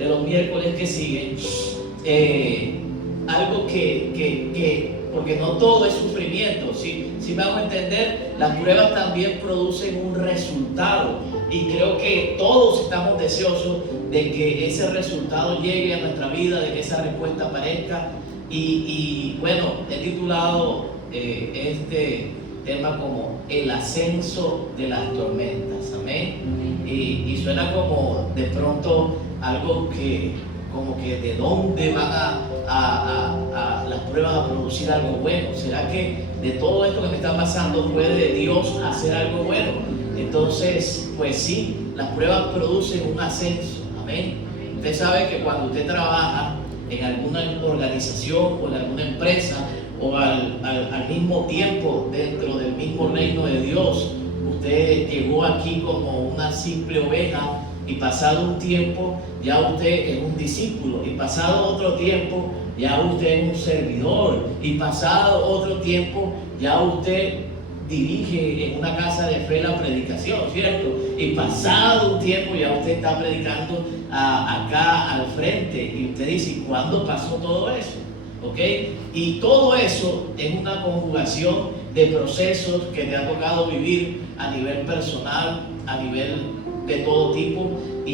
de los miércoles que siguen, algo porque no todo es sufrimiento, si vamos a entender, las pruebas también producen un resultado, y creo que todos estamos deseosos de que ese resultado llegue a nuestra vida, de que esa respuesta aparezca, y bueno, he titulado este tema como el ascenso de las tormentas, amén, y suena como de pronto algo que como que de dónde van las pruebas a producir algo bueno. ¿Será que de todo esto que me está pasando puede Dios hacer algo bueno? Entonces, pues sí, las pruebas producen un ascenso, amén. Usted sabe que cuando usted trabaja en alguna organización o en alguna empresa o al mismo tiempo dentro del mismo reino de Dios, usted llegó aquí como una simple oveja, y pasado un tiempo ya usted es un discípulo, y pasado otro tiempo ya usted es un servidor, y pasado otro tiempo ya usted dirige en una casa de fe la predicación, ¿cierto? Y pasado un tiempo ya usted está predicando acá al frente, y usted dice, ¿cuándo pasó todo eso? ¿Ok? Y todo eso es una conjugación de procesos que te ha tocado vivir a nivel personal, a nivel de todo tipo, e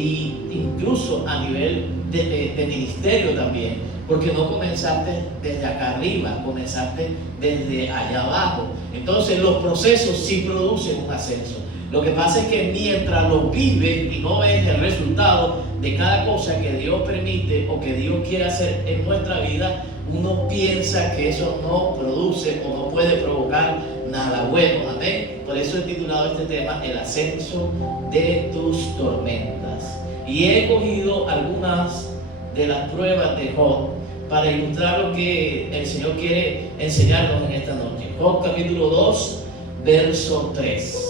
incluso a nivel de ministerio también, porque no comenzaste desde acá arriba, comenzaste desde allá abajo. Entonces los procesos sí producen un ascenso. Lo que pasa es que mientras los vives y no ves el resultado de cada cosa que Dios permite o que Dios quiere hacer en nuestra vida, uno piensa que eso no produce o no puede provocar nada bueno, amén. Por eso he titulado este tema el ascenso de tus tormentas, y he cogido algunas de las pruebas de Job para ilustrar lo que el Señor quiere enseñarnos en esta noche. Job capítulo 2 verso 3.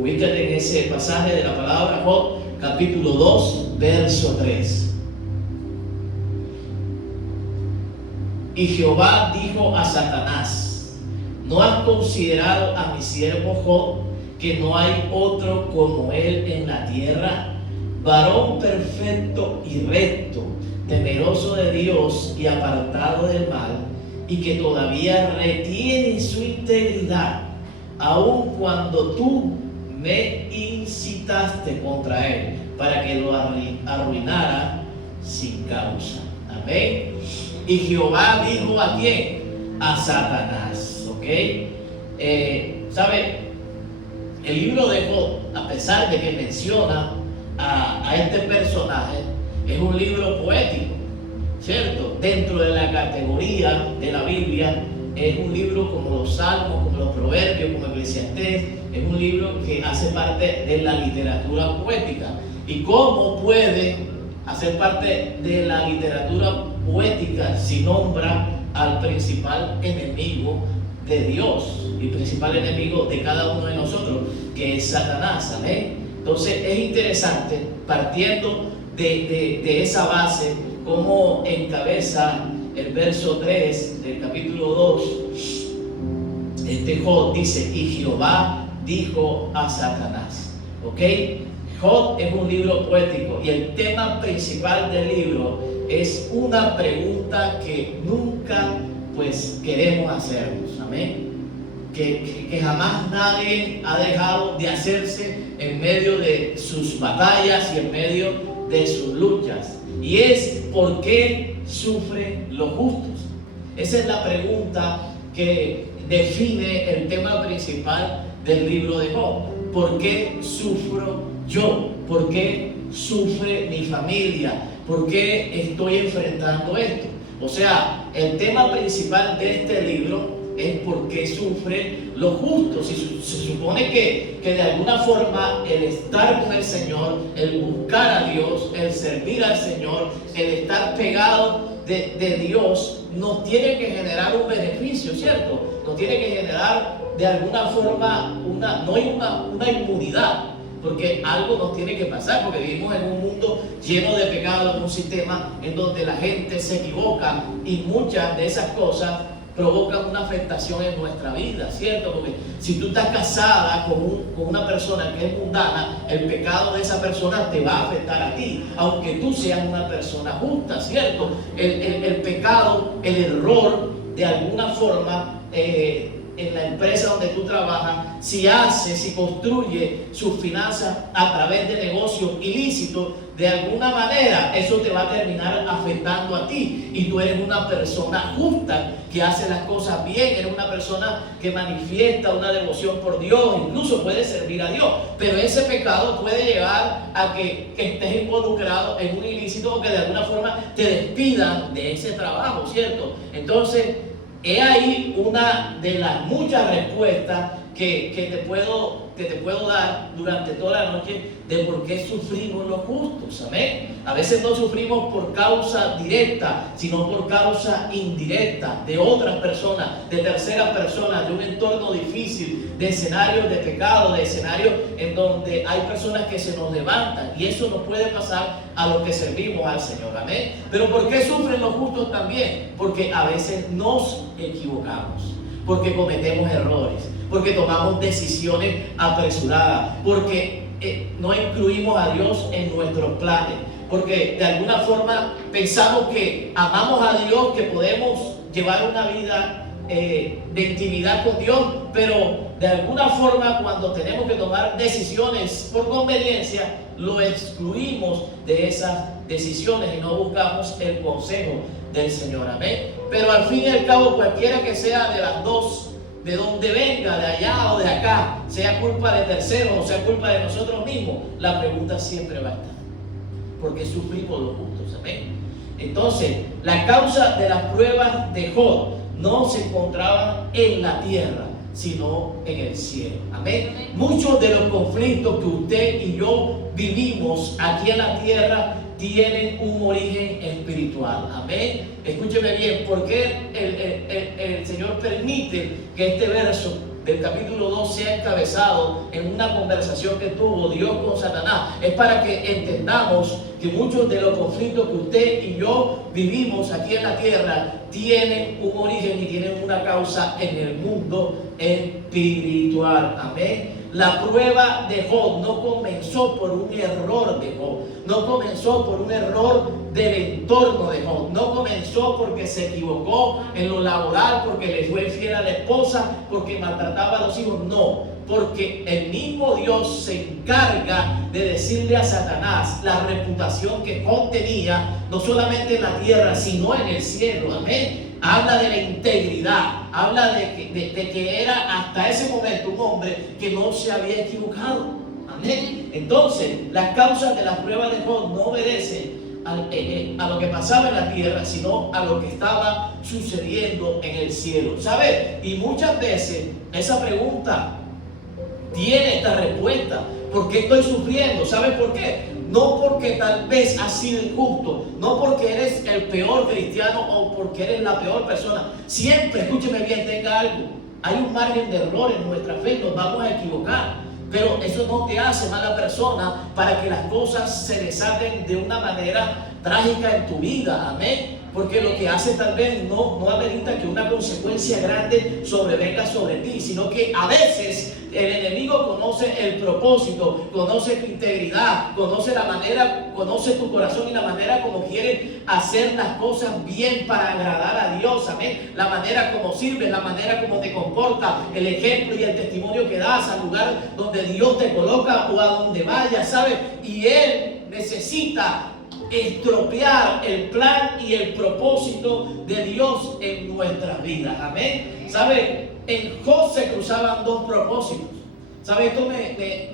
Ubícate en ese pasaje de la palabra. Job capítulo 2 verso 3. Y Jehová dijo a Satanás: ¿no has considerado a mi siervo Job, que no hay otro como él en la tierra, varón perfecto y recto, temeroso de Dios y apartado del mal, y que todavía retiene su integridad, aun cuando tú me incitaste contra él, para que lo arruinara sin causa? Amén. Y Jehová dijo ¿a quién? A Satanás. ¿Ok? ¿Sabe? El libro de Job, a pesar de que menciona a este personaje, es un libro poético, ¿cierto? Dentro de la categoría de la Biblia, es un libro como los Salmos, como los Proverbios, como Eclesiastés. Es un libro que hace parte de la literatura poética. ¿Y cómo puede hacer parte de la literatura poética si nombra al principal enemigo de Dios y principal enemigo de cada uno de nosotros, que es Satanás? ¿Amén? Entonces es interesante, partiendo de esa base, cómo encabeza el verso 3 del capítulo 2. Job dice: y Jehová dijo a Satanás. ¿Ok? Job es un libro poético, y el tema principal del libro es una pregunta que nunca pues queremos hacernos. Amén. Que jamás nadie ha dejado de hacerse en medio de sus batallas y en medio de sus luchas, y es: ¿por qué sufren los justos? Esa es la pregunta que define el tema principal del libro de Job. ¿Por qué sufro yo? ¿Por qué sufre mi familia? ¿Por qué estoy enfrentando esto? O sea, el tema principal de este libro es por qué sufren los justos. Y se supone que de alguna forma el estar con el Señor, el buscar a Dios, el servir al Señor, el estar pegado de Dios, nos tiene que generar un beneficio, ¿cierto? Nos tiene que generar de alguna forma no hay una inmunidad, porque algo nos tiene que pasar, porque vivimos en un mundo lleno de pecado, en un sistema en donde la gente se equivoca, y muchas de esas cosas provocan una afectación en nuestra vida, ¿cierto? Porque si tú estás casada con una persona que es mundana, el pecado de esa persona te va a afectar a ti, aunque tú seas una persona justa, ¿cierto? El pecado, el error, de alguna forma, en la empresa donde tú trabajas, si construye sus finanzas a través de negocios ilícitos, de alguna manera eso te va a terminar afectando a ti. Y tú eres una persona justa, que hace las cosas bien, eres una persona que manifiesta una devoción por Dios, incluso puede servir a Dios. Pero ese pecado puede llevar a que estés involucrado en un ilícito o que de alguna forma te despidan de ese trabajo, ¿cierto? Entonces, he ahí una de las muchas respuestas que te puedo dar durante toda la noche de por qué sufrimos los justos. Amén. A veces no sufrimos por causa directa, sino por causa indirecta de otras personas, de terceras personas, de un entorno difícil, de escenarios de pecado, de escenarios en donde hay personas que se nos levantan, y eso nos puede pasar a los que servimos al Señor. Amén. Pero ¿por qué sufren los justos también? Porque a veces nos equivocamos, porque cometemos errores, porque tomamos decisiones apresuradas, porque no incluimos a Dios en nuestros planes, porque de alguna forma pensamos que amamos a Dios, que podemos llevar una vida de intimidad con Dios, pero de alguna forma cuando tenemos que tomar decisiones por conveniencia, lo excluimos de esas decisiones y no buscamos el consejo del Señor. Amén. Pero al fin y al cabo, cualquiera que sea de las dos, de donde venga, de allá o de acá, sea culpa de terceros o sea culpa de nosotros mismos, la pregunta siempre va a estar: ¿por qué sufrimos los justos? Amén. Entonces, la causa de las pruebas de Job no se encontraban en la tierra, sino en el cielo. Amén. Muchos de los conflictos que usted y yo vivimos aquí en la tierra tienen un origen espiritual. Amén. Escúcheme bien, porque el Señor permite que este verso del capítulo 2 sea encabezado en una conversación que tuvo Dios con Satanás. Es para que entendamos que muchos de los conflictos que usted y yo vivimos aquí en la tierra tienen un origen y tienen una causa en el mundo espiritual. Amén. La prueba de Job no comenzó por un error de Job, no comenzó por un error del entorno de Job, no comenzó porque se equivocó en lo laboral, porque le fue infiel a la esposa, porque maltrataba a los hijos. No, porque el mismo Dios se encarga de decirle a Satanás la reputación que Job tenía, no solamente en la tierra, sino en el cielo. Amén. Habla de la integridad, habla de que era hasta ese momento un hombre que no se había equivocado. Amén. Entonces, las causas de las pruebas de Job no obedecen a lo que pasaba en la tierra, sino a lo que estaba sucediendo en el cielo. ¿Sabe? Y muchas veces esa pregunta tiene esta respuesta: ¿por qué estoy sufriendo? ¿Sabes por qué? No porque tal vez has sido injusto, no porque eres el peor cristiano o porque eres la peor persona. Siempre, escúcheme bien, tenga algo: hay un margen de error en nuestra fe, nos vamos a equivocar, pero eso no te hace mala persona para que las cosas se desaten de una manera trágica en tu vida. Amén. Porque lo que hace tal vez no amerita que una consecuencia grande sobrevenga sobre ti, sino que a veces el enemigo conoce el propósito, conoce tu integridad, conoce la manera, conoce tu corazón y la manera como quiere hacer las cosas bien para agradar a Dios. Amén. La manera como sirves, la manera como te comportas, el ejemplo y el testimonio que das al lugar donde Dios te coloca o a donde vayas, ¿sabes? Y Él necesita estropear el plan y el propósito de Dios en nuestras vidas. Amén. ¿Sabe? En Job se cruzaban dos propósitos. ¿Sabe? Esto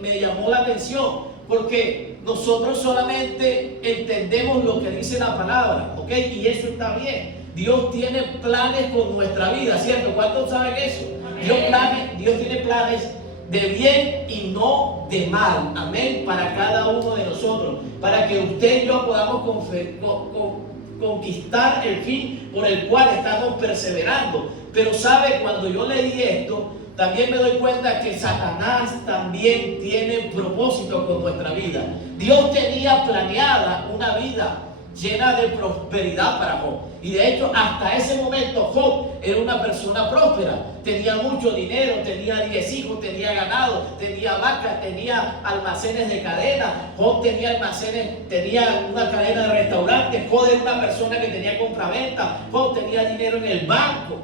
me llamó la atención, porque nosotros solamente entendemos lo que dice la palabra, ¿ok? Y eso está bien. Dios tiene planes con nuestra vida, ¿cierto? ¿Cuántos saben eso? Dios tiene planes de bien y no de mal. Amén. Para cada uno de nosotros, para que usted y yo podamos conquistar el fin por el cual estamos perseverando. Pero sabe, cuando yo leí esto, también me doy cuenta que Satanás también tiene propósito con nuestra vida. Dios tenía planeada una vida llena de prosperidad para Job. Y de hecho, hasta ese momento Job era una persona próspera. Tenía mucho dinero, tenía 10 hijos, tenía ganado, tenía vacas, tenía almacenes de cadena. Job tenía almacenes, tenía una cadena de restaurantes. Job era una persona que tenía compraventa. Job tenía dinero en el banco.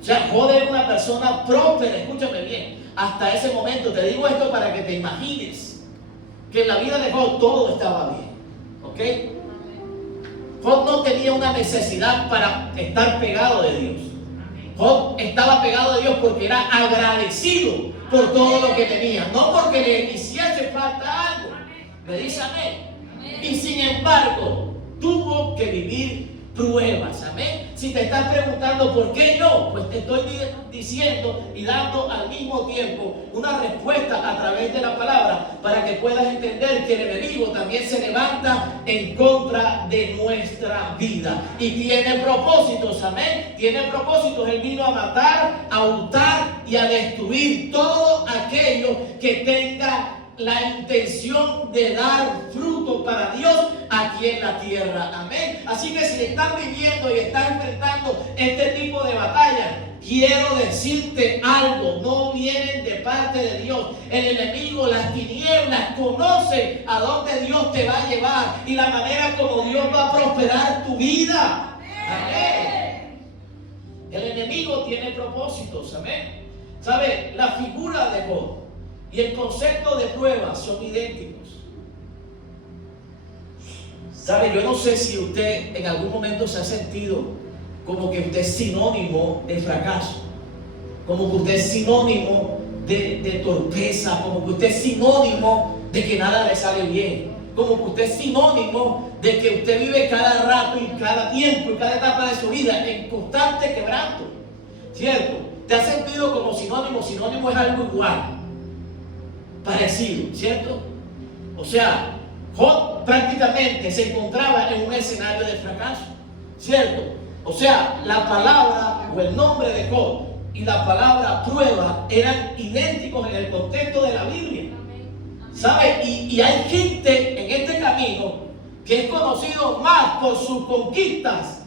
O sea, Job era una persona próspera. Escúchame bien. Hasta ese momento, te digo esto para que te imagines que en la vida de Job todo estaba bien. ¿Ok? Job no tenía una necesidad para estar pegado de Dios. Job estaba pegado de Dios porque era agradecido por todo lo que tenía, no porque le hiciese falta algo. ¿Me dice amén? Y sin embargo, tuvo que vivir pruebas. Amén. Si te estás preguntando por qué yo, pues te estoy diciendo y dando al mismo tiempo una respuesta a través de la palabra para que puedas entender que el enemigo también se levanta en contra de nuestra vida y tiene propósitos. Amén. Tiene propósitos. Él vino a matar, a hurtar y a destruir todo aquello que tenga la intención de dar fruto para Dios aquí en la tierra. Amén. Así que si están viviendo y están enfrentando este tipo de batallas, quiero decirte algo: no vienen de parte de Dios. El enemigo, las tinieblas, conoce a dónde Dios te va a llevar y la manera como Dios va a prosperar tu vida. Amén. El enemigo tiene propósitos. Amén. ¿Sabe? La figura de Job y el concepto de prueba son idénticos. ¿Sabe? Yo no sé si usted en algún momento se ha sentido como que usted es sinónimo de fracaso, como que usted es sinónimo de torpeza, como que usted es sinónimo de que nada le sale bien, como que usted es sinónimo de que usted vive cada rato y cada tiempo y cada etapa de su vida en constante quebranto. ¿Cierto? ¿Te has sentido como sinónimo? Sinónimo es algo igual, parecido, ¿cierto? O sea, Job prácticamente se encontraba en un escenario de fracaso, ¿cierto? O sea, la palabra o el nombre de Job y la palabra prueba eran idénticos en el contexto de la Biblia, ¿sabe? Y hay gente en este camino que es conocido más por sus conquistas,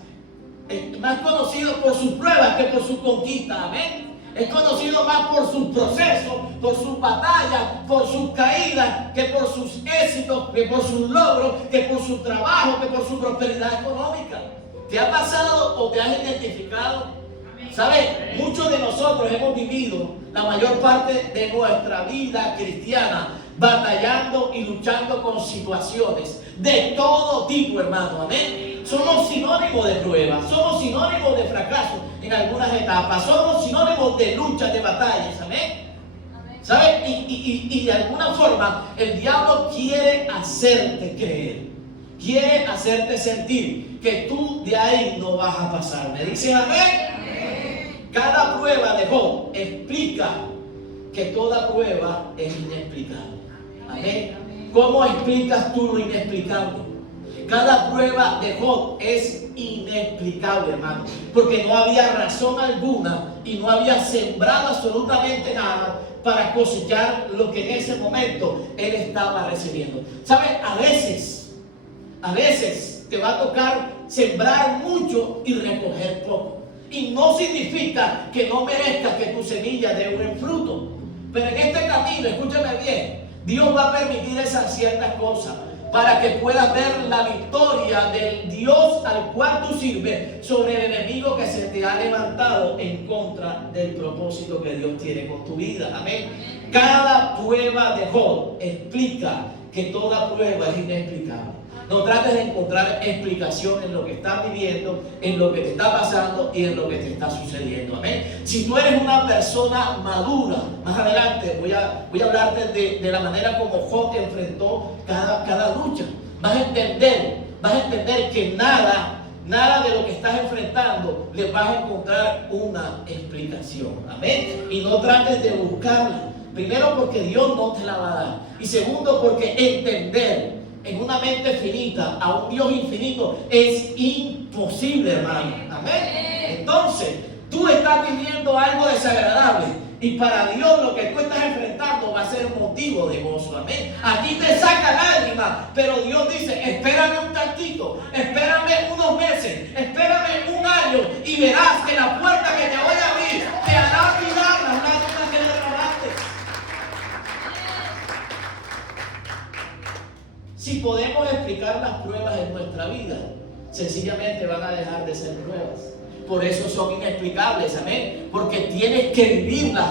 más conocido por sus pruebas que por sus conquistas. Amén. Es conocido más por sus procesos, por sus batallas, por sus caídas, que por sus éxitos, que por sus logros, que por su trabajo, que por su prosperidad económica. ¿Te ha pasado o te has identificado? ¿Sabes? Muchos de nosotros hemos vivido la mayor parte de nuestra vida cristiana batallando y luchando con situaciones de todo tipo, hermano. Amén. Somos sinónimos de pruebas, somos sinónimos de fracaso en algunas etapas, somos sinónimos de luchas, de batallas. Amén. ¿Sabes? Y de alguna forma el diablo quiere hacerte creer, quiere hacerte sentir que tú de ahí no vas a pasar. ¿Me dices amén? Cada prueba de Job explica que toda prueba es inexplicable. Amén. ¿Cómo explicas tú lo inexplicable? Cada prueba de Job es inexplicable, hermano, porque no había razón alguna y no había sembrado absolutamente nada para cosechar lo que en ese momento él estaba recibiendo. ¿Sabes? A veces te va a tocar sembrar mucho y recoger poco. Y no significa que no merezcas que tu semilla dé un fruto. Pero en este camino, escúchame bien, Dios va a permitir esas ciertas cosas para que puedas ver la victoria del Dios al cual tú sirves sobre el enemigo que se te ha levantado en contra del propósito que Dios tiene con tu vida. Amén. Cada prueba de Job explica que toda prueba es inexplicable. No trates de encontrar explicación en lo que estás viviendo, en lo que te está pasando y en lo que te está sucediendo. Amén. Si tú eres una persona madura, más adelante voy a hablarte de la manera como Job enfrentó cada lucha. Vas a entender que nada de lo que estás enfrentando le vas a encontrar una explicación. Amén. Y no trates de buscarla. Primero, porque Dios no te la va a dar. Y segundo, porque entender en una mente finita a un Dios infinito es imposible, hermano. Amén. Entonces, tú estás viviendo algo desagradable y para Dios lo que tú estás enfrentando va a ser motivo de gozo. Amén. A ti te saca lágrimas, pero Dios dice: espérame un tantito, podemos explicar las pruebas en nuestra vida, sencillamente van a dejar de ser pruebas. Por eso son inexplicables, amén. Porque tienes que vivirlas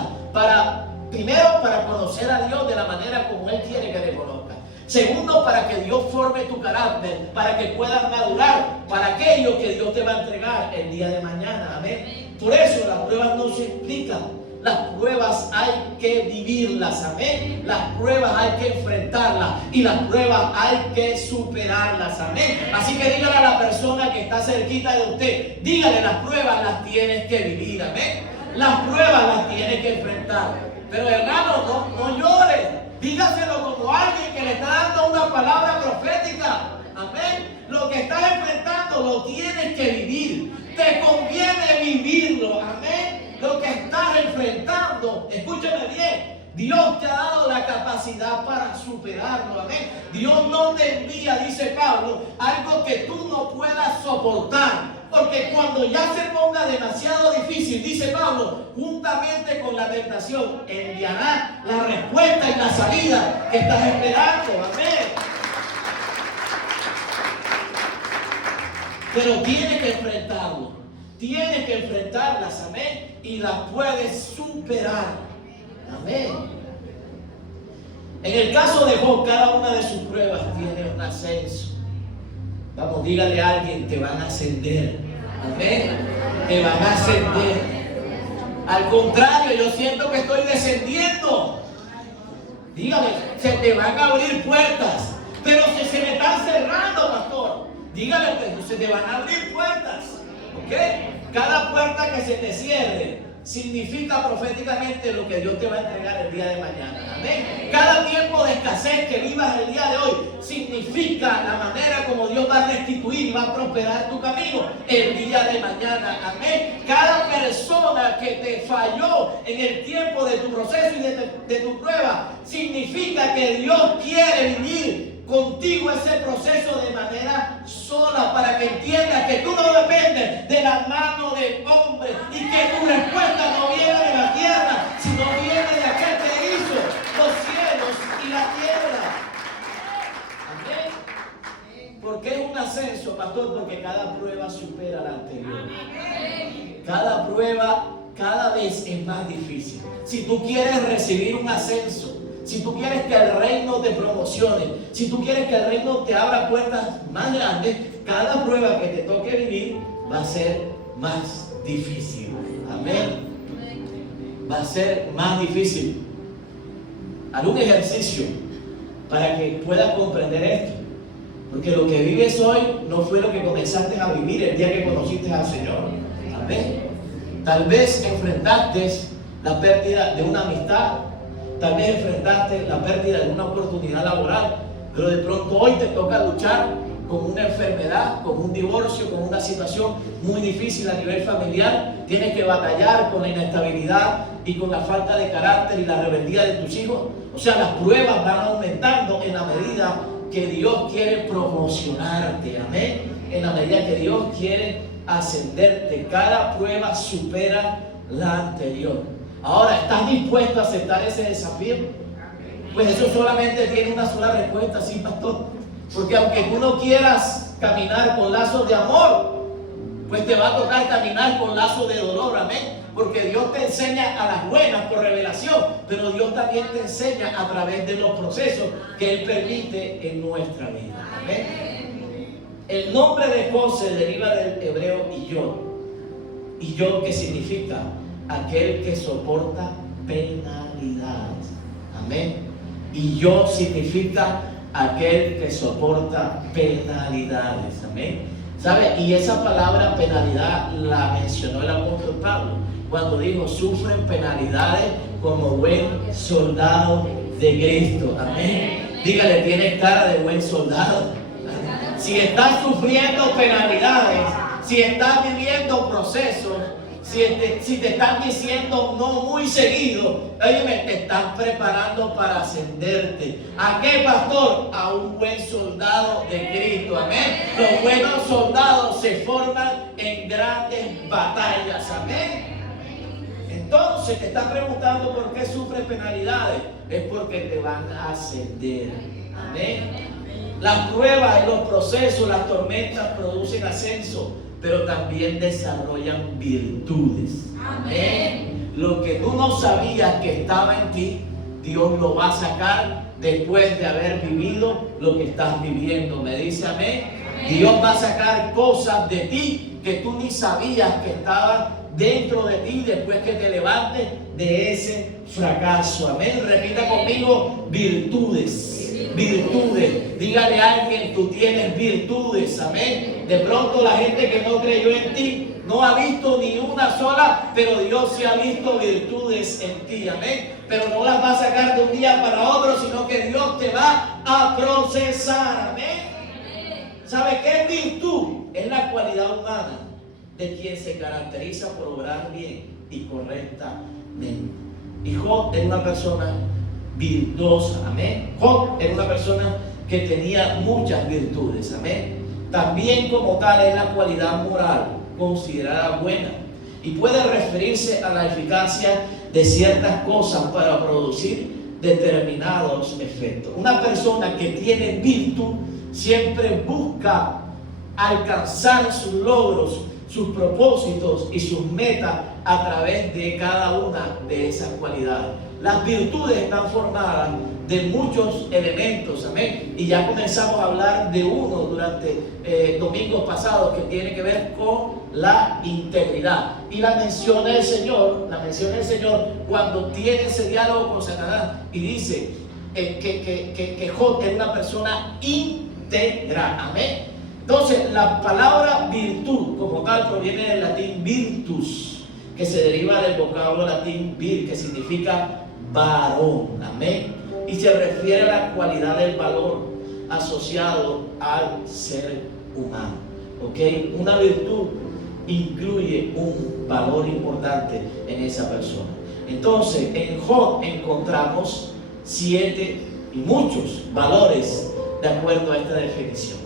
primero para conocer a Dios de la manera como Él quiere que le conozcas. Segundo, para que Dios forme tu carácter, para que puedas madurar para aquello que Dios te va a entregar el día de mañana, amén. Por eso las pruebas no se explican. Las pruebas hay que vivirlas, amén. Las pruebas hay que enfrentarlas y las pruebas hay que superarlas, amén. Así que dígale a la persona que está cerquita de usted, dígale, las pruebas las tienes que vivir, amén. Las pruebas las tienes que enfrentar. Pero hermano, no llores. Dígaselo como alguien que le está dando una palabra profética, amén. Lo que estás enfrentando lo tienes que vivir. Te conviene vivirlo, amén. Lo que estás enfrentando, escúchame bien, Dios te ha dado la capacidad para superarlo, amén. Dios no te envía, dice Pablo, algo que tú no puedas soportar. Porque cuando ya se ponga demasiado difícil, dice Pablo, juntamente con la tentación, enviará la respuesta y la salida que estás esperando, amén. Pero tienes que enfrentarlo. Tienes que enfrentarlas, amén, y las puedes superar, amén. En el caso de Job, cada una de sus pruebas tiene un ascenso. Vamos, dígale a alguien, te van a ascender, amén, te van a ascender. Al contrario, yo siento que estoy descendiendo. Dígale, se te van a abrir puertas, pero se me están cerrando, pastor. Dígale que se te van a abrir puertas. ¿Ok? Cada puerta que se te cierre significa proféticamente lo que Dios te va a entregar el día de mañana. Amén. Cada tiempo de escasez que vivas el día de hoy significa la manera como Dios va a restituir y va a prosperar tu camino el día de mañana. Amén. Cada persona que te falló en el tiempo de tu proceso y de tu prueba significa que Dios quiere vivir contigo ese proceso de manera sola, para que entiendas que tú no dependes de la mano de hombre y que tu respuesta no viene de la tierra, sino viene de aquel que hizo los cielos y la tierra. Amén. ¿Por qué es un ascenso, pastor? Porque cada prueba supera la anterior. Cada prueba cada vez es más difícil. Si tú quieres recibir un ascenso, si tú quieres que el reino te promocione, si tú quieres que el reino te abra puertas más grandes, cada prueba que te toque vivir va a ser más difícil. Amén. Va a ser más difícil. Haz un ejercicio para que puedas comprender esto. Porque lo que vives hoy no fue lo que comenzaste a vivir el día que conociste al Señor. Amén. Tal vez enfrentaste la pérdida de una amistad. Tal vez enfrentaste la pérdida de una oportunidad laboral, pero de pronto hoy te toca luchar con una enfermedad, con un divorcio, con una situación muy difícil a nivel familiar. Tienes que batallar con la inestabilidad y con la falta de carácter y la rebeldía de tus hijos. O sea, las pruebas van aumentando en la medida que Dios quiere promocionarte, amén. En la medida que Dios quiere ascenderte, cada prueba supera la anterior. Ahora, ¿estás dispuesto a aceptar ese desafío? Pues eso solamente tiene una sola respuesta, sí, pastor. Porque aunque tú no quieras caminar con lazos de amor, pues te va a tocar caminar con lazos de dolor, amén. Porque Dios te enseña a las buenas por revelación, pero Dios también te enseña a través de los procesos que Él permite en nuestra vida, amén. El nombre de José deriva del hebreo Iyod, que significa aquel que soporta penalidades. Amén. Y yo significa aquel que soporta penalidades. Amén. ¿Sabe? Y esa palabra penalidad la mencionó el apóstol Pablo cuando dijo: sufren penalidades como buen soldado de Cristo. Amén. Dígale, tienes cara de buen soldado. Si estás sufriendo penalidades, si estás viviendo procesos, si te están diciendo no muy seguido, óyeme, te están preparando para ascenderte. ¿A qué, pastor? A un buen soldado de Cristo. Amén. Los buenos soldados se forman en grandes batallas. Amén. Entonces te estás preguntando por qué sufres penalidades. Es porque te van a ascender. Amén. Las pruebas y los procesos, las tormentas producen ascenso, pero también desarrollan virtudes. Amén. Lo que tú no sabías que estaba en ti, Dios lo va a sacar después de haber vivido lo que estás viviendo. ¿Me dice amén? Amén. Dios va a sacar cosas de ti que tú ni sabías que estaban dentro de ti después que te levantes de ese fracaso. Amén. Repita conmigo: virtudes. Virtudes. Dígale a alguien: tú tienes virtudes. Amén. De pronto la gente que no creyó en ti no ha visto ni una sola, pero Dios sí ha visto virtudes en ti. Amén. Pero no las va a sacar de un día para otro, sino que Dios te va a procesar. Amén. ¿Sabe qué es virtud? Es la cualidad humana de quien se caracteriza por obrar bien y correctamente. Y Job era una persona virtuosa. Amén. Job era una persona que tenía muchas virtudes. Amén. También como tal es la cualidad moral considerada buena y puede referirse a la eficacia de ciertas cosas para producir determinados efectos. Una persona que tiene virtud siempre busca alcanzar sus logros, sus propósitos y sus metas a través de cada una de esas cualidades. Las virtudes están formadas de muchos elementos, amén. Y ya comenzamos a hablar de uno durante domingos pasados, que tiene que ver con la integridad. Y la menciona el Señor cuando tiene ese diálogo con Satanás y dice que Job es una persona íntegra, amén. Entonces, la palabra virtud como tal proviene del latín virtus, que se deriva del vocablo latín vir, que significa varón, amén, y se refiere a la cualidad del valor asociado al ser humano, ¿ok? Una virtud incluye un valor importante en esa persona. Entonces, en Job encontramos 7 y muchos valores de acuerdo a esta definición.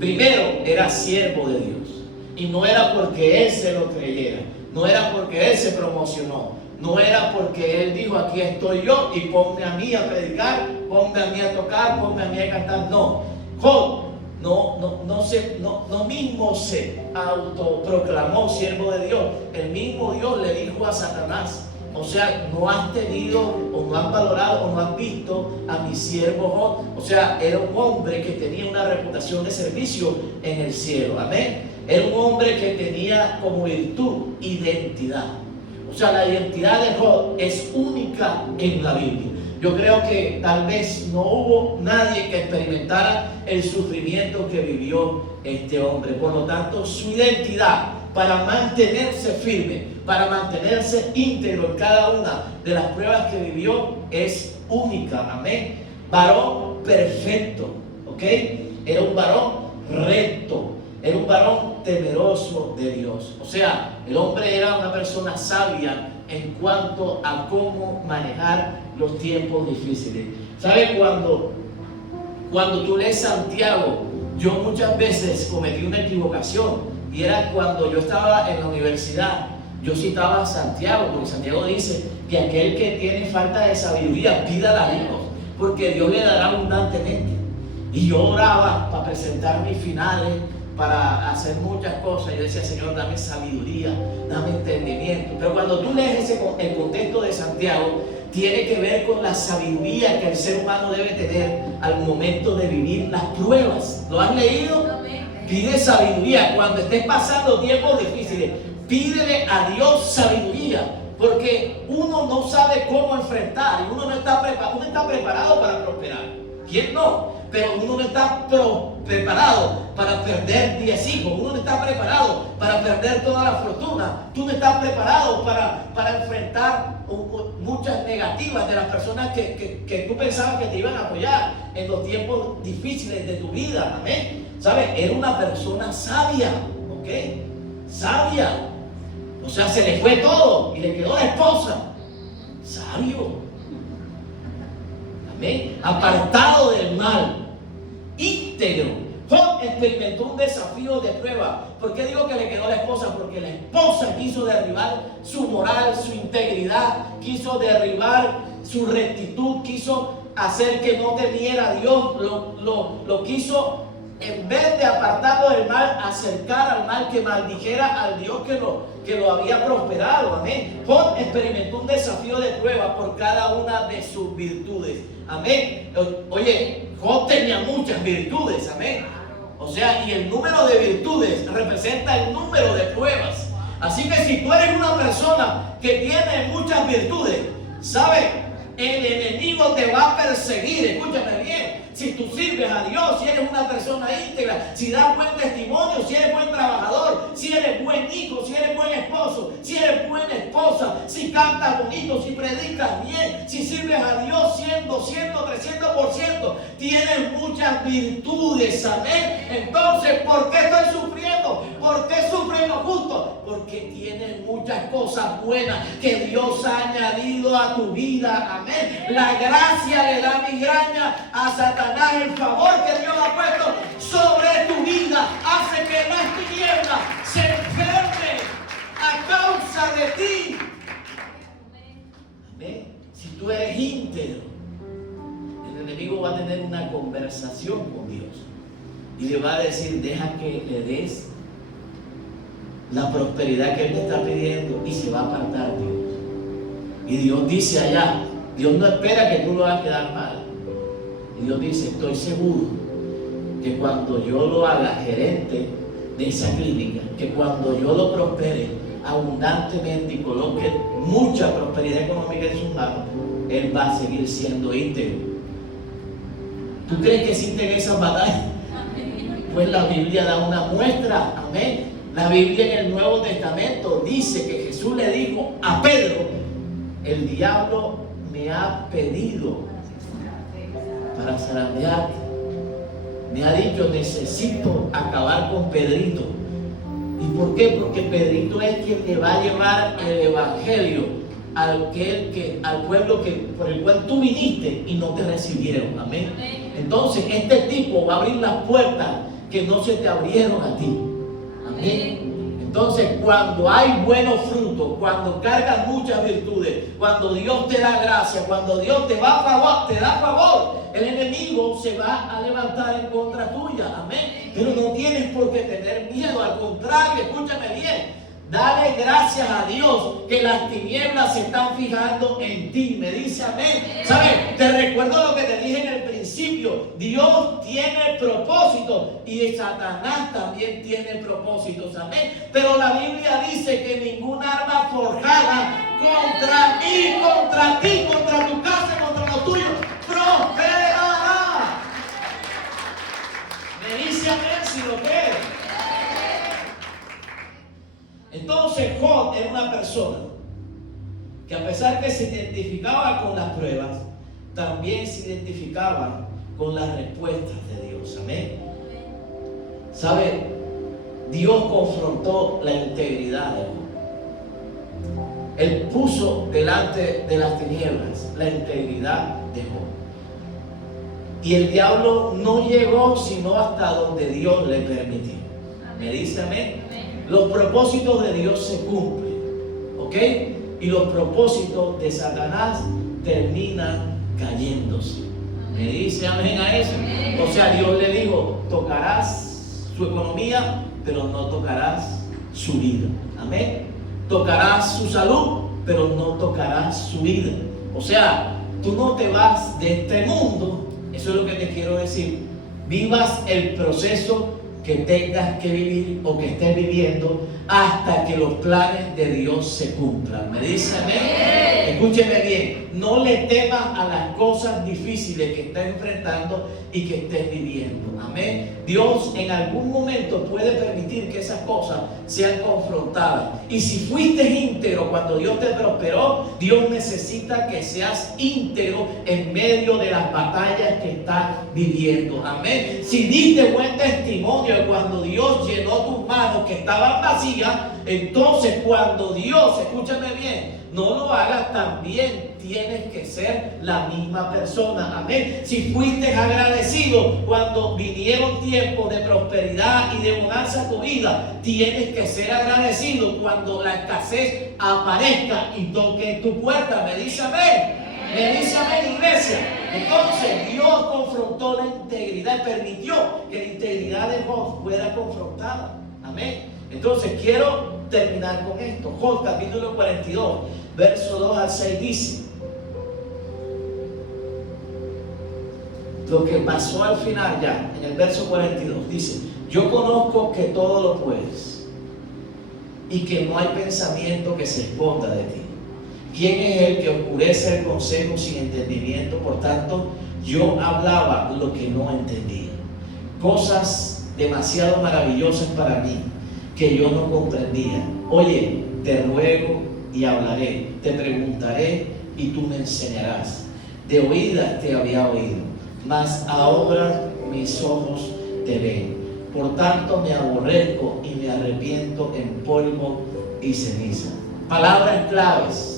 Primero, era siervo de Dios, y no era porque él se lo creyera, no era porque él se promocionó, no era porque él dijo: aquí estoy yo y ponme a mí a predicar, ponme a mí a tocar, ponme a mí a cantar. No, Job no mismo se autoproclamó siervo de Dios. El mismo Dios le dijo a Satanás: o sea, no has tenido o no has valorado o no has visto a mi siervo Job. O sea, era un hombre que tenía una reputación de servicio en el cielo. Amén. Era un hombre que tenía como virtud identidad. O sea, la identidad de Job es única en la Biblia. Yo creo que tal vez no hubo nadie que experimentara el sufrimiento que vivió este hombre. Por lo tanto, su identidad, para mantenerse firme, para mantenerse íntegro en cada una de las pruebas que vivió, es única. Amén. Varón perfecto, ¿ok? Era un varón recto, era un varón temeroso de Dios. O sea, el hombre era una persona sabia en cuanto a cómo manejar los tiempos difíciles. ¿Sabe? Cuando tú lees Santiago, yo muchas veces cometí una equivocación, y era cuando yo estaba en la universidad. Yo citaba a Santiago, porque Santiago dice que aquel que tiene falta de sabiduría, pídala a Dios, porque Dios le dará abundantemente. Y yo oraba para presentar mis finales, para hacer muchas cosas. Yo decía: Señor, dame sabiduría, dame entendimiento. Pero cuando tú lees el contexto de Santiago, tiene que ver con la sabiduría que el ser humano debe tener al momento de vivir las pruebas. ¿Lo has leído? Pide sabiduría. Cuando estés pasando tiempos difíciles, pídele a Dios sabiduría, porque uno no sabe cómo enfrentar, y uno no está preparado. Uno está preparado para prosperar. ¿Quién no? Pero uno no está preparado para perder 10 hijos. Uno no está preparado para perder toda la fortuna. Tú no estás preparado para enfrentar muchas negativas de las personas que tú pensabas que te iban a apoyar en los tiempos difíciles de tu vida. Amén. ¿Sabes? Era una persona sabia, ¿ok? Sabia. O sea, se le fue todo y le quedó la esposa. Sabio. Amén. Apartado del mal, íntegro. Job experimentó un desafío de prueba. ¿Por qué digo que le quedó la esposa? Porque la esposa quiso derribar su moral, su integridad, quiso derribar su rectitud, quiso hacer que no temiera a Dios, lo quiso, en vez de apartarlo del mal, acercar al mal, que maldijera al Dios que lo había prosperado. Amén. Job experimentó un desafío de prueba por cada una de sus virtudes. Amén. Oye, Job tenía muchas virtudes. Amén. O sea, y el número de virtudes representa el número de pruebas. Así que si tú eres una persona que tiene muchas virtudes, ¿sabes? El enemigo te va a perseguir. Escúchame bien. Si tú sirves a Dios, si eres una persona íntegra, si das buen testimonio, si eres buen trabajador, si eres buen hijo, si eres buen esposo, si eres buena esposa, si cantas bonito, si predicas bien, si sirves a Dios 100, 200, 300%, tienes muchas virtudes. Amén. Entonces, ¿por qué estoy sufriendo? ¿Por qué sufren los justos? Porque tienes muchas cosas buenas que Dios ha añadido a tu vida. Amén. La gracia le da migraña a Satanás. El favor que Dios ha puesto sobre tu vida hace que las tinieblas se enfermen a causa de ti. Amén. Si tú eres íntegro, el enemigo va a tener una conversación con Dios y le va a decir: deja que le des la prosperidad que Él te está pidiendo, y se va a apartar Dios. Y Dios dice allá, Dios no espera que tú lo hagas quedar mal. Y Dios dice: estoy seguro que cuando yo lo haga gerente de esa clínica, que cuando yo lo prospere abundantemente y coloque mucha prosperidad económica en sus manos, Él va a seguir siendo íntegro. ¿Tú crees que existen esas batallas? Pues la Biblia da una muestra. Amén. La Biblia en el Nuevo Testamento dice que Jesús le dijo a Pedro: el diablo me ha pedido para zarandearte. Me ha dicho: necesito acabar con Pedrito. ¿Y por qué? Porque Pedrito es quien te va a llevar el evangelio al pueblo por el cual tú viniste y no te recibieron. Amén. Entonces este tipo va a abrir las puertas que no se te abrieron a ti. Amén. Entonces, cuando hay buenos frutos, cuando cargas muchas virtudes, cuando Dios te da gracia, cuando Dios te da favor, el enemigo se va a levantar en contra tuya. Amén. Pero no tienes por qué tener miedo. Al contrario, escúchame bien. Dale gracias a Dios que las tinieblas se están fijando en ti. Me dice amén. ¿Sabes? Te recuerdo lo que te dije en el principio. Dios tiene propósitos y Satanás también tiene propósitos. Amén. Pero la Biblia dice que ningún arma forjada contra mí, contra ti, contra tu casa, contra los tuyos, prosperará. Me dice amén si lo crees. Entonces Job era una persona que, a pesar que se identificaba con las pruebas, también se identificaba con las respuestas de Dios. Amén. ¿Sabe? Dios confrontó la integridad de Job. Él puso delante de las tinieblas la integridad de Job. Y el diablo no llegó sino hasta donde Dios le permitió. ¿Me dice amén? Los propósitos de Dios se cumplen, ¿ok? Y los propósitos de Satanás terminan cayéndose. ¿Me dice amén a eso? O sea, Dios le dijo: tocarás su economía, pero no tocarás su vida. Amén. Tocarás su salud, pero no tocarás su vida. O sea, tú no te vas de este mundo. Eso es lo que te quiero decir. Vivas el proceso que tengas que vivir o que estés viviendo hasta que los planes de Dios se cumplan. ¿Me dice amén? Escúcheme bien, no le temas a las cosas difíciles que estás enfrentando y que estés viviendo. Amén. Dios en algún momento puede permitir que esas cosas sean confrontadas. Y si fuiste íntegro cuando Dios te prosperó, Dios necesita que seas íntegro en medio de las batallas que estás viviendo. Amén. Si diste buen testimonio cuando Dios llenó tus manos que estaban vacías, entonces cuando Dios, escúchame bien, no lo hagas, también tienes que ser la misma persona. Amén. Si fuiste agradecido cuando vinieron tiempos de prosperidad y de bonanza a tu vida, tienes que ser agradecido cuando la escasez aparezca y toque tu puerta. Me dice amén. Me dice amén, iglesia. Entonces Dios confrontó la integridad, permitió que la integridad de Job fuera confrontada. Amén. Entonces quiero terminar con esto. Job capítulo 42, verso 2 al 6 dice lo que pasó al final ya, en el verso 42, dice: yo conozco que todo lo puedes y que no hay pensamiento que se esconda de ti. ¿Quién es el que oscurece el consejo sin entendimiento? Por tanto, yo hablaba lo que no entendía, cosas demasiado maravillosas para mí que yo no comprendía. Oye, te ruego y hablaré, te preguntaré y tú me enseñarás. De oídas te había oído, mas ahora mis ojos te ven. Por tanto me aborrezco y me arrepiento en polvo y ceniza. Palabras claves.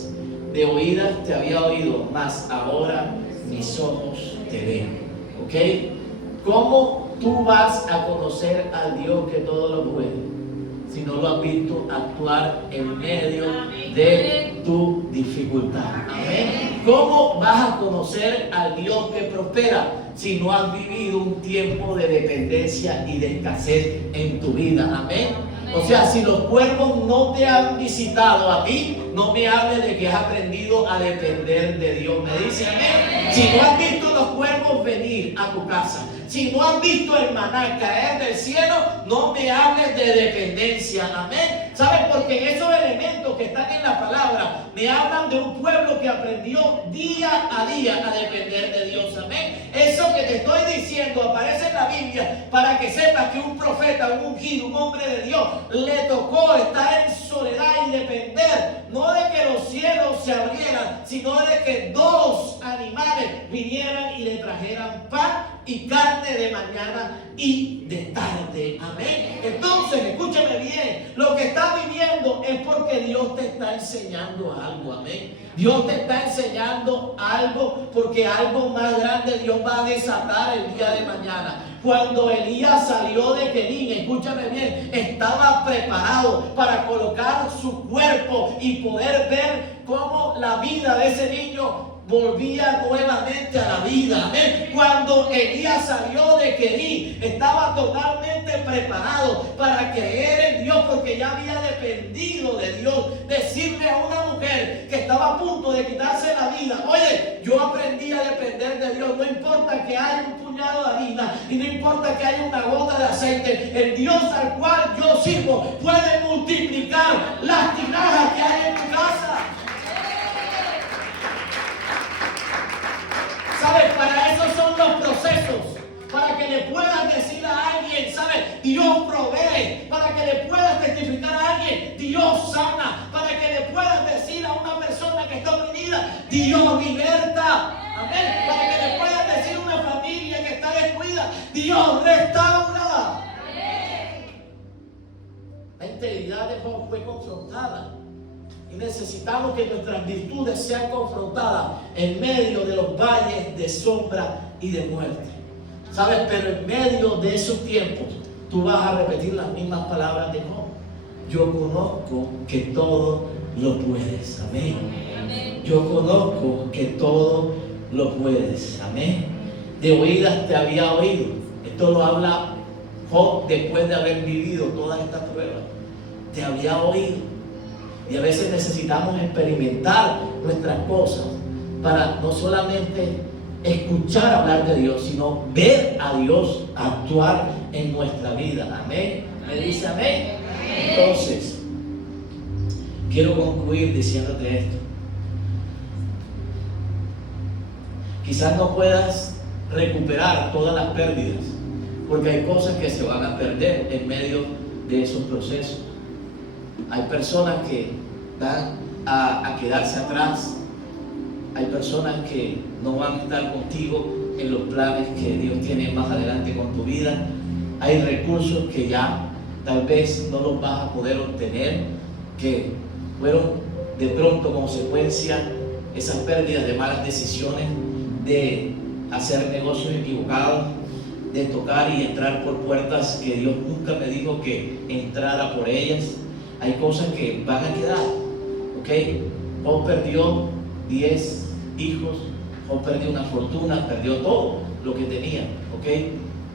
De oídas te había oído, mas ahora mis ojos te ven. ¿Ok? ¿Cómo tú vas a conocer al Dios que todo lo puede si no lo has visto actuar en medio de tu dificultad? Amén. ¿Cómo vas a conocer al Dios que prospera si no has vivido un tiempo de dependencia y de escasez en tu vida? Amén. O sea, si los cuervos no te han visitado a ti, no me hables de que has aprendido a depender de Dios. Me dice amén. Si no has visto los cuervos venir a tu casa, si no has visto el maná caer del cielo, no me hables de dependencia. Amén. ¿Sabes? Porque esos elementos que están en la palabra me hablan de un pueblo que aprendió día a día a depender de Dios. Amén. Eso que te estoy diciendo aparece en la Biblia para que sepas que un profeta, un ungido, un hombre de Dios, le tocó estar en soledad y depender, no de que los cielos se abrieran, sino de que dos animales vinieran y le trajeran pan y carne de mañana y de tarde. Amén. Entonces, escúchame bien, lo que estás viviendo es porque Dios te está enseñando algo. Amén. Dios te está enseñando algo porque algo más grande Dios va a desatar el día de mañana. Cuando Elías salió de Querím, escúchame bien, estaba preparado para colocar su cuerpo y poder ver cómo la vida de ese niño volvía nuevamente a la vida. Amén. Cuando Elías salió de Querím, estaba totalmente preparado para creer en Dios porque ya había dependido de Dios. Decirle a una mujer que estaba a punto de quitarse la vida: oye, yo aprendí a depender de Dios. No importa que haya un puñado de harina y no importa que haya una gota de aceite, el Dios al cual yo sirvo puede multiplicar las tinajas que hay en tu casa. ¿Sabes? Para eso son los procesos. Para que le puedas decir a alguien, ¿sabes? Dios provee. Para que le puedas testificar a alguien, Dios sana. Para que le puedas decir a una persona que está oprimida, Dios liberta. Amén. Para que le puedas decir a una familia que está descuida, Dios restaura. La integridad de Job fue confrontada. Y necesitamos que nuestras virtudes sean confrontadas en medio de los valles de sombra y de muerte. ¿Sabes? Pero en medio de esos tiempos, tú vas a repetir las mismas palabras de Job. Yo conozco que todo lo puedes. Amén. Yo conozco que todo lo puedes. Amén. De oídas te había oído. Esto lo habla Job después de haber vivido todas estas pruebas. Te había oído. Y a veces necesitamos experimentar nuestras cosas para no solamente escuchar hablar de Dios, sino ver a Dios actuar en nuestra vida. Amén. ¿Me dice amén? Entonces, quiero concluir diciéndote esto. Quizás no puedas recuperar todas las pérdidas, porque hay cosas que se van a perder en medio de esos procesos. Hay personas que van a quedarse atrás. Hay personas que no van a estar contigo en los planes que Dios tiene más adelante con tu vida. Hay recursos que ya tal vez no los vas a poder obtener, que fueron de pronto consecuencia esas pérdidas de malas decisiones, de hacer negocios equivocados, de tocar y entrar por puertas que Dios nunca me dijo que entrara por ellas. Hay cosas que van a quedar, ¿ok? Job perdió 10 hijos, perdió una fortuna, perdió todo lo que tenía, ¿ok?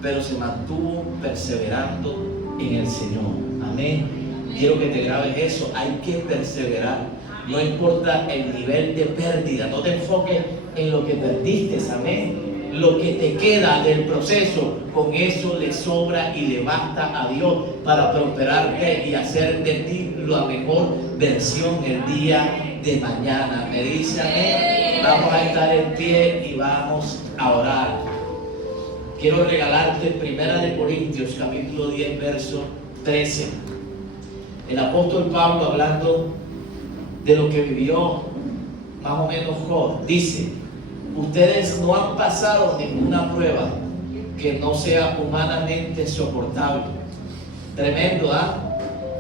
Pero se mantuvo perseverando en el Señor. Amén. Quiero que te grabes eso. Hay que perseverar. No importa el nivel de pérdida. No te enfoques en lo que perdiste. Amén. Lo que te queda del proceso, con eso le sobra y le basta a Dios para prosperarte y hacer de ti la mejor versión el día de mañana. Me dice amén. Vamos a estar en pie y vamos a orar. Quiero regalarte 1 Corintios capítulo 10 verso 13. El apóstol Pablo, hablando de lo que vivió más o menos Job, dice: ustedes no han pasado ninguna prueba que no sea humanamente soportable. Tremendo, ¿ah?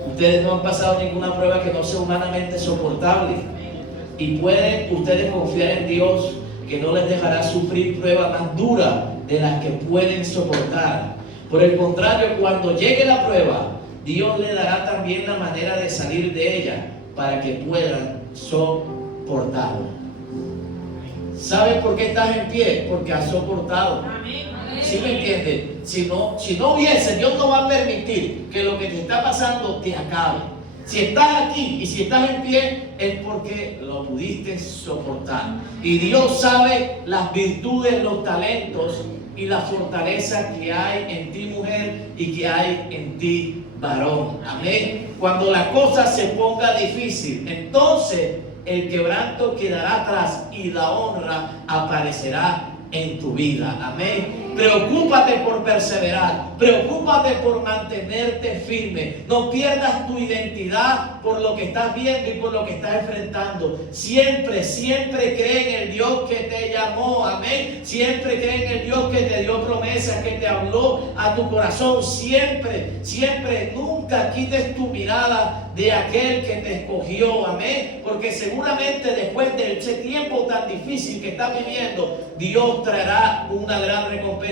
Ustedes no han pasado ninguna prueba que no sea humanamente soportable. Y pueden ustedes confiar en Dios, que no les dejará sufrir pruebas más duras de las que pueden soportar. Por el contrario, cuando llegue la prueba, Dios le dará también la manera de salir de ella para que puedan soportarla. ¿Sabes por qué estás en pie? Porque has soportado. ¿Sí me entiendes? Si no hubiese, Dios no va a permitir que lo que te está pasando te acabe. Si estás aquí y si estás en pie, es porque lo pudiste soportar. Y Dios sabe las virtudes, los talentos y la fortaleza que hay en ti, mujer, y que hay en ti, varón. Amén. Cuando la cosa se ponga difícil, entonces el quebranto quedará atrás y la honra aparecerá en tu vida. Amén. Preocúpate por perseverar. Preocúpate por mantenerte firme. No pierdas tu identidad por lo que estás viendo y por lo que estás enfrentando. Siempre cree en el Dios que te llamó. Amén. Siempre cree en el Dios que te dio promesas, que te habló a tu corazón. Siempre, nunca quites tu mirada de aquel que te escogió. Amén. Porque seguramente después de ese tiempo tan difícil que estás viviendo, Dios traerá una gran recompensa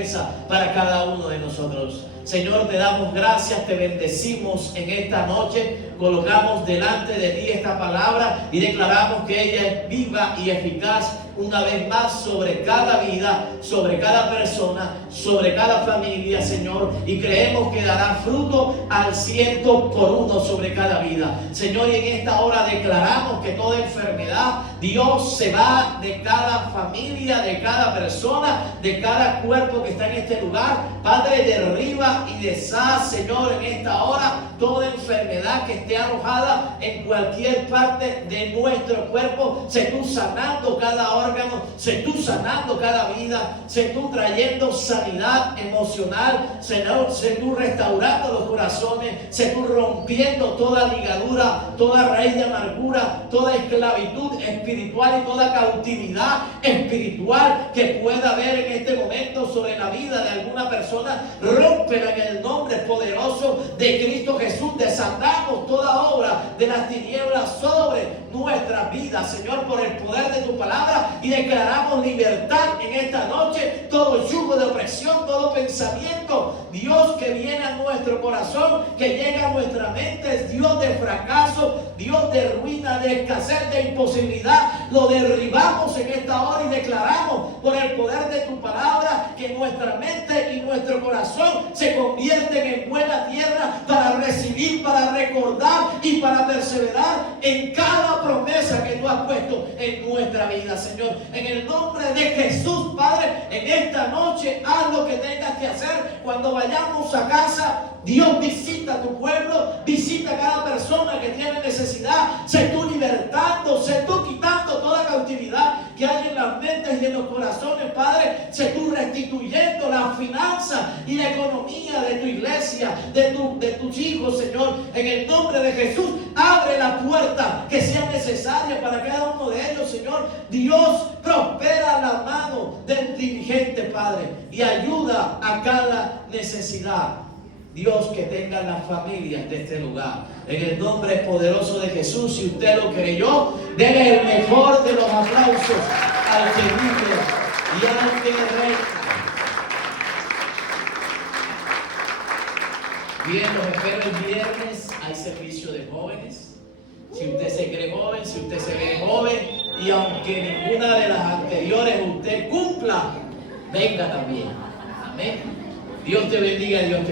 para cada uno de nosotros. Señor, te damos gracias, te bendecimos en esta noche, colocamos delante de ti esta palabra y declaramos que ella es viva y eficaz una vez más sobre cada vida, sobre cada persona, sobre cada familia, Señor, y creemos que dará fruto al 100% sobre cada vida. Señor, y en esta hora declaramos que toda enfermedad, Dios, se va de cada familia, de cada persona, de cada cuerpo que está en este lugar. Padre, derriba y deshace, Señor, en esta hora toda enfermedad que esté alojada en cualquier parte de nuestro cuerpo. Sé tú sanando cada órgano, sé tú sanando cada vida, sé tú trayendo sanidad emocional, Señor, sé tú restaurando los corazones, sé tú rompiendo toda ligadura, toda raíz de amargura, toda esclavitud espiritual y toda cautividad espiritual que pueda haber en este momento sobre la vida de alguna persona. Rómpela en el nombre poderoso de Cristo Jesús. Desatamos toda obra de las tinieblas sobre nuestras vidas, Señor, por el poder de tu palabra, y declaramos libertad en esta noche. Todo yugo de opresión, todo pensamiento, Dios, que viene a nuestro corazón, que llega a nuestra mente, es Dios de fracaso, Dios de ruina, de escasez, de imposibilidad, lo derribamos en esta hora y declaramos por el poder de tu palabra que nuestra mente y nuestro corazón se convierten en buena tierra para recibir, para recordar y para perseverar en cada promesa que tú has puesto en nuestra vida, Señor. En el nombre de Jesús, Padre, en esta noche haz lo que tengas que hacer. Cuando vayamos a casa, Dios, visita a tu pueblo, visita a cada persona que tiene necesidad. Sé tú libertando, sé tú quitando toda cautividad que hay en las mentes y en los corazones, Padre. Sé tú restituyendo la finanza y la economía de tu iglesia, de tus hijos, Señor. En el nombre de Jesús, abre la puerta que sea necesaria para cada uno de ellos, Señor. Dios, prospera la mano del dirigente, Padre, y ayuda a cada necesidad. Dios, que tengan las familias de este lugar. En el nombre poderoso de Jesús, si usted lo creyó, denle el mejor de los aplausos al que vive y al que reina. Bien, los espero el viernes. Hay servicio de jóvenes. Si usted se cree joven, si usted se ve joven, y aunque ninguna de las anteriores usted cumpla, venga también. Amén. Dios te bendiga, Dios te bendiga.